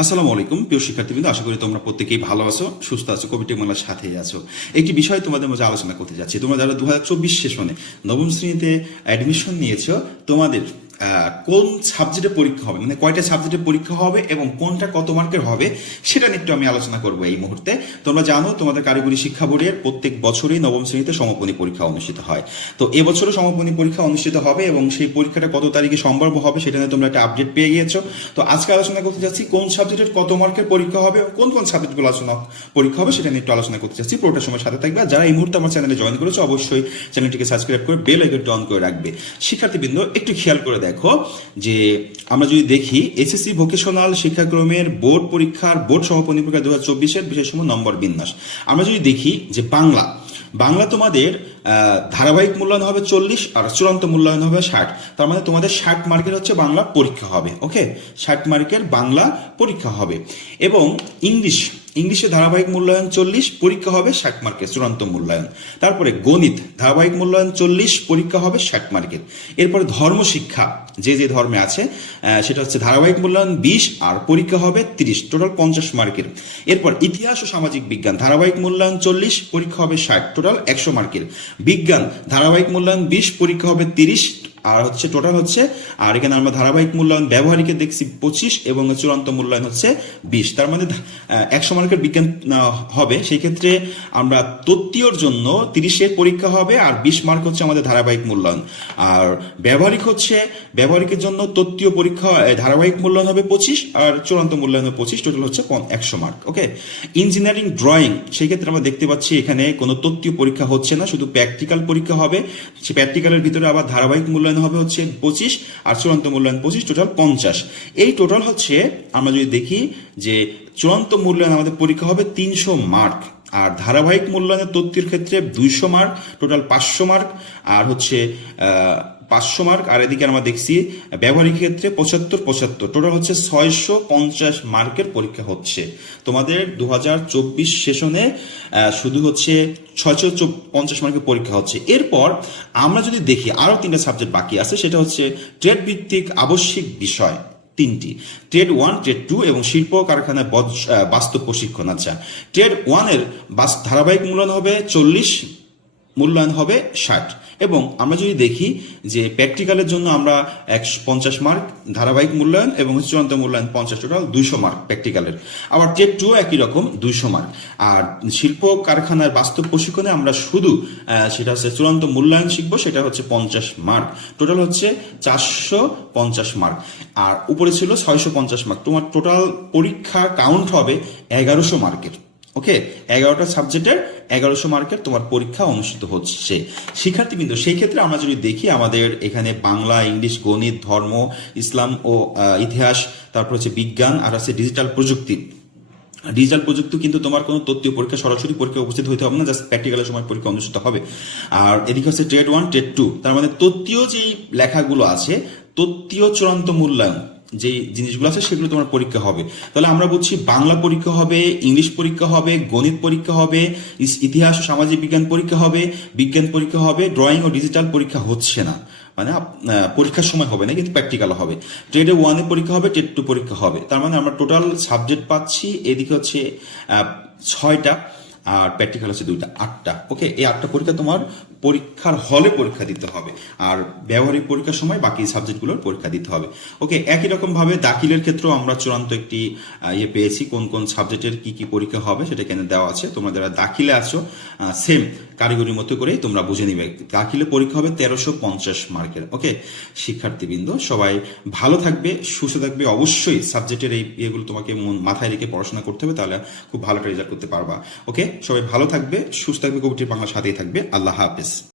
আসসালামু আলাইকুম, প্রিয় শিক্ষার্থীবৃন্দ, আশা করি তোমরা প্রত্যেকেই ভালো আছো, সুস্থ আছো কবিটি মেলার সাথেই আছো। একটি বিষয় তোমাদের মধ্যে আলোচনা করতে যাচ্ছি। তোমরা যারা দু হাজার চব্বিশ সেশনে নবম শ্রেণীতে অ্যাডমিশন নিয়েছো, তোমাদের কোন সাবজেক্টে পরীক্ষা হবে? মানে কয়টা সাবজেক্টে পরীক্ষা হবে এবং কোনটা কত মার্কের হবে, সেটা নিয়ে একটু আমি আলোচনা করব এই মুহূর্তে। তোমরা জানো, তোমাদের কারিগরি শিক্ষা বোর্ডের প্রত্যেক বছরই নবম শ্রেণীতে সমাপনী পরীক্ষা অনুষ্ঠিত হয়। তো এবছরও সমাপনী পরীক্ষা অনুষ্ঠিত হবে এবং সেই পরীক্ষাটা কত তারিখে সম্ভাব্য হবে সেটা নিয়ে তোমরা একটা আপডেট পেয়ে গিয়েছো। তো আজকে আলোচনা করতে যাচ্ছি কোন সাবজেক্টের কত মার্কের পরীক্ষা হবে কোন কোন সাবজেক্টগুলো আলোচনা পরীক্ষা হবে সেটা নিয়ে একটু আলোচনা করতে চাচ্ছি পুরোটা সময় সাথে থাকবে। যারা এই মুহূর্তে আমার চ্যানেলে জয়েন করেছ, অবশ্যই চ্যানেলটিকে সাবস্ক্রাইব করে বেল আইকনটি অন করে রাখবে। শিক্ষার্থীবৃন্দ, একটু খেয়াল করে দেখো। যে আমরা যদি দেখি এসএসসি ভোকেশনাল শিক্ষাক্রমের বোর্ড পরীক্ষার বোর্ড সমাপনী পরীক্ষা দু হাজার চব্বিশের বিশেষ নম্বর বিন্যাস। আমরা যদি দেখি যে বাংলা বাংলা তোমাদের ধারাবাহিক মূল্যায়ন হবে চল্লিশ আর চূড়ান্ত মূল্যায়ন হবে ষাট। তার মানে তোমাদের ষাট মার্কের হচ্ছে বাংলা পরীক্ষা হবে, ওকে? ষাট মার্কের বাংলা পরীক্ষা হবে। এবং ইংলিশ, ইংলিশে ধারাবাহিক মূল্যায়ন চল্লিশ, পরীক্ষা হবে ষাট মার্কের চূড়ান্ত মূল্যায়ন। তারপরে গণিত, ধারাবাহিক মূল্যায়ন চল্লিশ, পরীক্ষা হবে ষাট মার্কের। এরপরে ধর্মশিক্ষা, যে যে ধর্মে আছে সেটা হচ্ছে ধারাবাহিক মূল্যায়ন বিশ আর পরীক্ষা হবে তিরিশ, টোটাল পঞ্চাশ মার্কের। এরপর ইতিহাস ও সামাজিক বিজ্ঞান, ধারাবাহিক মূল্যায়ন চল্লিশ, পরীক্ষা হবে ষাট, টোটাল একশো মার্কের। বিজ্ঞান ধারাবাহিক মূল্যায়ন বিশ পরীক্ষা হবে তিরিশ আর হচ্ছে টোটাল হচ্ছে, আর এখানে আমরা ধারাবাহিক মূল্যায়ন ব্যবহারিকে দেখছি পঁচিশ এবং চূড়ান্ত মূল্যায়ন হচ্ছে বিশ। তার মানে একশো মার্কের বিজ্ঞান হবে। সেই ক্ষেত্রে আমরা তত্ত্বীয়র জন্য তিরিশের পরীক্ষা হবে আর বিশ মার্ক হচ্ছে আমাদের ধারাবাহিক মূল্যায়ন। আর ব্যবহারিক হচ্ছে, ব্যবহারিকের জন্য তত্ত্বীয় পরীক্ষা ধারাবাহিক মূল্যায়ন হবে পঁচিশ আর চূড়ান্ত মূল্যায়ন হবে পঁচিশ। টোটাল হচ্ছে একশো মার্ক ওকে ইঞ্জিনিয়ারিং ড্রয়িং সেই ক্ষেত্রে আমরা দেখতে পাচ্ছি এখানে কোনো তত্ত্বীয় পরীক্ষা হচ্ছে না, শুধু প্র্যাকটিক্যাল পরীক্ষা হবে। সে প্র্যাকটিক্যালের ভিতরে আবার ধারাবাহিক মূল্যায়ন হবে হচ্ছে পঁচিশ আর চূড়ান্ত মূল্যায়ন পঁচিশ টোটাল পঞ্চাশ। এই টোটাল হচ্ছে, আমরা যদি দেখি যে চূড়ান্ত মূল্যায়ন আমাদের পরীক্ষা হবে তিনশো মার্ক আর ধারাবাহিক মূল্যায়নের তথ্যের ক্ষেত্রে দুইশো মার্ক টোটাল পাঁচশো মার্ক আর হচ্ছে পাঁচশো মার্ক, আর এদিকে আমরা দেখছি, ব্যবহারিক ক্ষেত্রে পঁচাত্তর পঁচাত্তর। টোটাল হচ্ছে ছয়শো পঞ্চাশ মার্কের পরীক্ষা হচ্ছে। তোমাদের দু হাজার চব্বিশ সেশনে শুধু হচ্ছে ছয়শো পঞ্চাশ মার্কের পরীক্ষা হচ্ছে। এরপর আমরা যদি দেখি, আরও তিনটা সাবজেক্ট বাকি আছে, সেটা হচ্ছে ট্রেড ভিত্তিক আবশ্যিক বিষয়, তিনটি। ট্রেড ওয়ান ট্রেড টু এবং শিল্প কারখানায় বাস্তব প্রশিক্ষণ। আচ্ছা ট্রেড ওয়ানের বাস, ধারাবাহিক মূল্যায়ন হবে চল্লিশ, মূল্যায়ন হবে ষাট। এবং আমরা যদি দেখি যে প্র্যাকটিক্যালের জন্য আমরা একশো পঞ্চাশ মার্ক ধারাবাহিক মূল্যায়ন এবং চূড়ান্ত মূল্যায়ন পঞ্চাশ টোটাল দুইশো মার্ক প্র্যাকটিক্যালের। আবার টেট টু একই রকম দুইশো মার্ক। আর শিল্প কারখানার বাস্তব প্রশিক্ষণে আমরা শুধু সেটা হচ্ছে চূড়ান্ত মূল্যায়ন শিখব, সেটা হচ্ছে পঞ্চাশ মার্ক। টোটাল হচ্ছে চারশো পঞ্চাশ মার্ক। আর উপরে ছিল ছয়শো পঞ্চাশ মার্ক। তোমার টোটাল পরীক্ষা কাউন্ট হবে এগারোশো মার্কের। ওকে এগারোটা সাবজেক্টের এগারোশো মার্কের তোমার পরীক্ষা অনুষ্ঠিত হচ্ছে। শিক্ষার্থীবৃন্দ, সেই ক্ষেত্রে আমরা যদি দেখি, আমাদের এখানে বাংলা, ইংলিশ, গণিত, ধর্ম, ইসলাম ও ইতিহাস, তারপর হচ্ছে বিজ্ঞান, আর আছে ডিজিটাল প্রযুক্তি। ডিজিটাল প্রযুক্তি কিন্তু তোমার কোনো তত্ত্বীয় পরীক্ষা, সরাসরি পরীক্ষা উপস্থিত হতে হবে না জাস্ট প্র্যাকটিক্যালের সময় পরীক্ষা অনুষ্ঠিত হবে। আর এদিকে হচ্ছে ট্রেড ওয়ান ট্রেড টু তার মানে তত্ত্বীয় যেই লেখাগুলো আছে তত্ত্বীয় চূড়ান্ত মূল্যায়ন যে জিনিসগুলো আছে সেগুলো তোমার পরীক্ষা হবে। তাহলে আমরা বলছি বাংলা পরীক্ষা হবে, ইংলিশ পরীক্ষা হবে, গণিত পরীক্ষা হবে ইতিহাস ও সামাজিক বিজ্ঞান পরীক্ষা হবে, বিজ্ঞান পরীক্ষা হবে, ড্রয়িং ও ডিজিটাল পরীক্ষা হচ্ছে না। মানে পরীক্ষার সময় হবে না, কিন্তু প্র্যাকটিক্যাল হবে। ট্রেডে ওয়ানে পরীক্ষা হবে ট্রেড টু পরীক্ষা হবে। তার মানে আমরা টোটাল সাবজেক্ট পাচ্ছি, এদিকে হচ্ছে ছয়টা। আর প্র্যাকটিক্যাল হচ্ছে দুইটা, আটটা। ওকে এই আটটা পরীক্ষা তোমার পরীক্ষার হলে পরীক্ষা দিতে হবে। আর ব্যবহারিক পরীক্ষার সময় বাকি সাবজেক্টগুলোর পরীক্ষা দিতে হবে। ওকে একই রকমভাবে দাখিলের ক্ষেত্রেও আমরা চূড়ান্ত একটি ইয়ে পেয়েছি, কোন কোন সাবজেক্টের কি কি পরীক্ষা হবে সেটা এখানে দেওয়া আছে। তোমরা যারা দাখিলে আছো সেম কারিগরির মতো করেই তোমরা বুঝে নিবে। দাখিলে পরীক্ষা হবে তেরোশো পঞ্চাশ মার্কের। ওকে শিক্ষার্থীবৃন্দ, সবাই ভালো থাকবে, সুস্থ থাকবে। অবশ্যই সাবজেক্টের এই ইয়েগুলো তোমাকে মাথায় রেখে পড়াশোনা করতে হবে, তাহলে খুব ভালো রেজাল্ট করতে পারবা। ওকে সবাই ভালো থাকবে সুস্থ থাকবে কবিটির বাংলা সাথেই থাকবে। আল্লাহ হাফেজ।